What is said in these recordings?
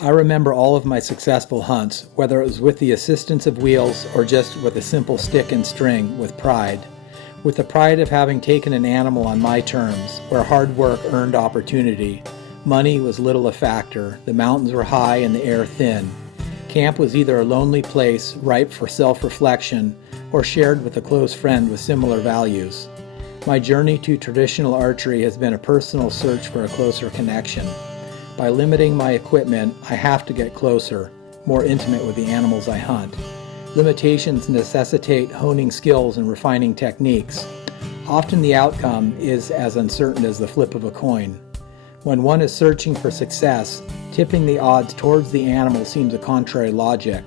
I remember all of my successful hunts, whether it was with the assistance of wheels or just with a simple stick and string, with pride. With the pride of having taken an animal on my terms, where hard work earned opportunity. Money was little a factor, the mountains were high and the air thin. Camp was either a lonely place, ripe for self-reflection, or shared with a close friend with similar values. My journey to traditional archery has been a personal search for a closer connection. By limiting my equipment, I have to get closer, more intimate with the animals I hunt. Limitations necessitate honing skills and refining techniques. Often the outcome is as uncertain as the flip of a coin. When one is searching for success, tipping the odds towards the animal seems a contrary logic.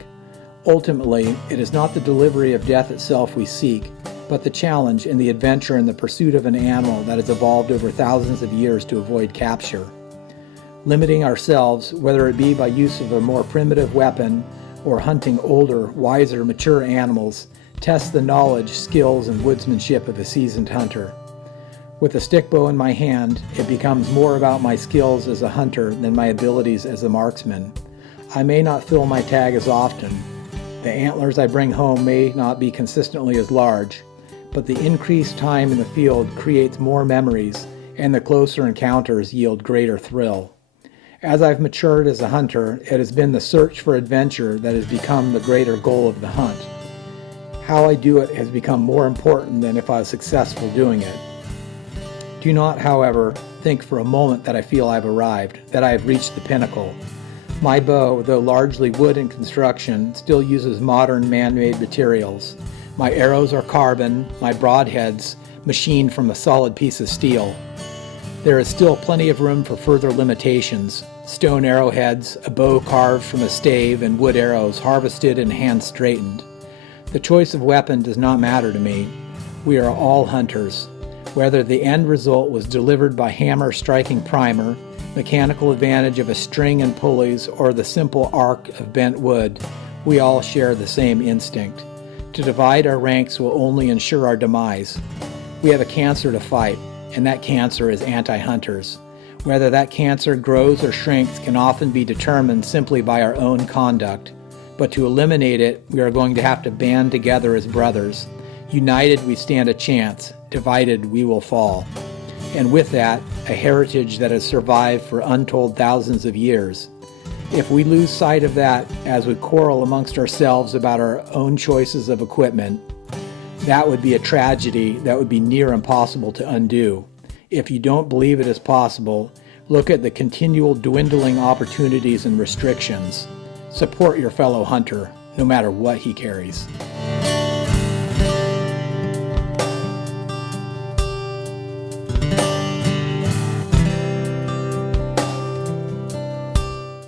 Ultimately, it is not the delivery of death itself we seek, but the challenge and the adventure in the pursuit of an animal that has evolved over thousands of years to avoid capture. Limiting ourselves, whether it be by use of a more primitive weapon or hunting older, wiser, mature animals, tests the knowledge, skills, and woodsmanship of a seasoned hunter. With a stick bow in my hand, it becomes more about my skills as a hunter than my abilities as a marksman. I may not fill my tag as often. The antlers I bring home may not be consistently as large, but the increased time in the field creates more memories, and the closer encounters yield greater thrill. As I've matured as a hunter, it has been the search for adventure that has become the greater goal of the hunt. How I do it has become more important than if I was successful doing it. Do not, however, think for a moment that I feel I've arrived, that I have reached the pinnacle. My bow, though largely wood in construction, still uses modern man-made materials. My arrows are carbon, my broadheads machined from a solid piece of steel. There is still plenty of room for further limitations. Stone arrowheads, a bow carved from a stave, and wood arrows harvested and hand-straightened. The choice of weapon does not matter to me. We are all hunters. Whether the end result was delivered by hammer striking primer, mechanical advantage of a string and pulleys, or the simple arc of bent wood, we all share the same instinct. To divide our ranks will only ensure our demise. We have a cancer to fight, and that cancer is anti-hunters. Whether that cancer grows or shrinks can often be determined simply by our own conduct. But to eliminate it, we are going to have to band together as brothers. United, we stand a chance. Divided, we will fall. And with that, a heritage that has survived for untold thousands of years. If we lose sight of that as we quarrel amongst ourselves about our own choices of equipment, that would be a tragedy that would be near impossible to undo. If you don't believe it is possible, look at the continual dwindling opportunities and restrictions. Support your fellow hunter, no matter what he carries.